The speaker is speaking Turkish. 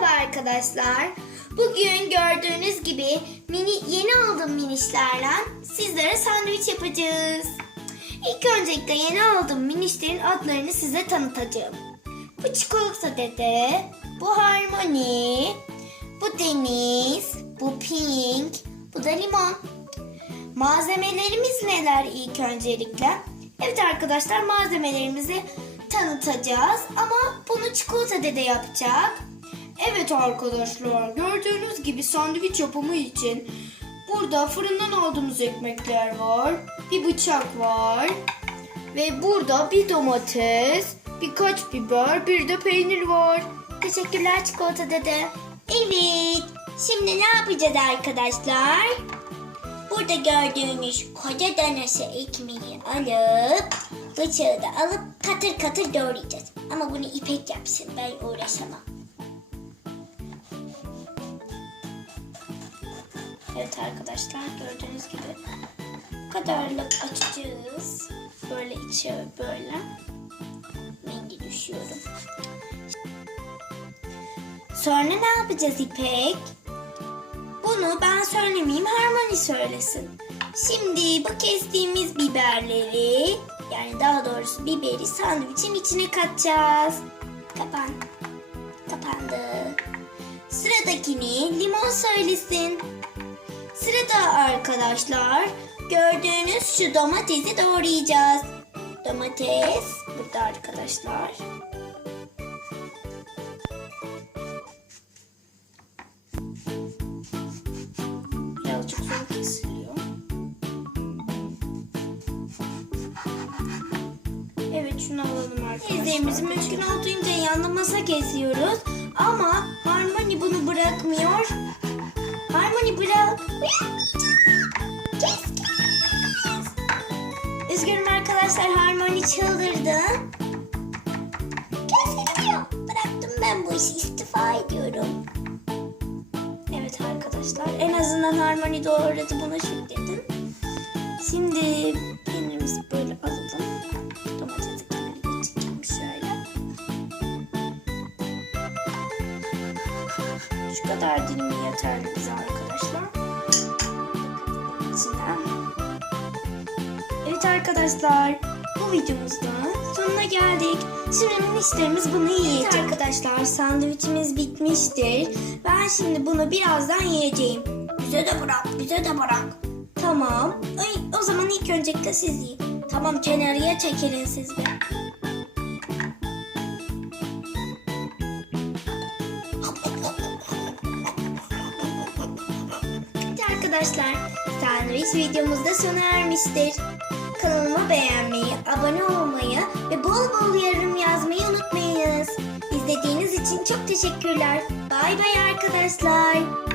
Merhaba arkadaşlar. Bugün gördüğünüz gibi mini yeni aldığım minişlerden sizlere sandviç yapacağız. İlk öncelikle yeni aldığım minişlerin adlarını size tanıtacağım. Bu çikolata dede, bu harmoni, bu deniz, bu pink, bu da limon. Malzemelerimiz neler ilk öncelikle? Evet arkadaşlar malzemelerimizi tanıtacağız ama bunu çikolata dede yapacak. Evet arkadaşlar gördüğünüz gibi sandviç yapımı için burada fırından aldığımız ekmekler var. Bir bıçak var. Ve burada bir domates, birkaç biber, bir de peynir var. Teşekkürler çikolata dede. Evet. Şimdi ne yapacağız arkadaşlar? Burada gördüğünüz koca danası ekmeği alıp bıçağı da alıp katır katır doğrayacağız. Ama bunu ipek yapsın ben uğraşamam. Evet arkadaşlar gördüğünüz gibi bu kadarlık açacağız. Böyle içi böyle. Rengi düşüyorum. Sonra ne yapacağız İpek? Bunu ben söylemeyeyim Harmony söylesin. Şimdi bu kestiğimiz biberleri yani daha doğrusu biberi sandviçin içine katacağız. Kapan. Kapandı. Sıradakini limon söylesin. Sırada arkadaşlar gördüğünüz şu domatesi doğrayacağız. Domates burada arkadaşlar. Birazcık zor kesiliyor. Evet şunu alalım arkadaşlar. Ezlerimizi mümkün olduğunca yanına masa kesiyoruz. Ama Harmony bunu bırakmıyor. Harmony bırak. Kes. Üzgünüm arkadaşlar Harmony çıldırdı. Kes. Bıraktım ben bu işi istifa ediyorum. Evet arkadaşlar en azından Harmony doğradı buna şükredin. Şimdi peynirimizi böyle alalım. Domatesi Şu kadar dilimi yeterli bize arkadaşlar. İçinden. Evet arkadaşlar bu videomuzda sonuna geldik. Şimdi minişlerimiz bunu yiyecek. Evet arkadaşlar sandviçimiz bitmiştir. Ben şimdi bunu birazdan yiyeceğim. Bize de bırak, bize de bırak. Tamam. Ay, o zaman ilk öncelikle siz yiyin. Tamam kenarıya çekilin siz de. Arkadaşlar, sandviç videomuzda sona ermiştir. Kanalıma beğenmeyi, abone olmayı ve bol bol yorum yazmayı unutmayınız. İzlediğiniz için çok teşekkürler. Bay bay arkadaşlar.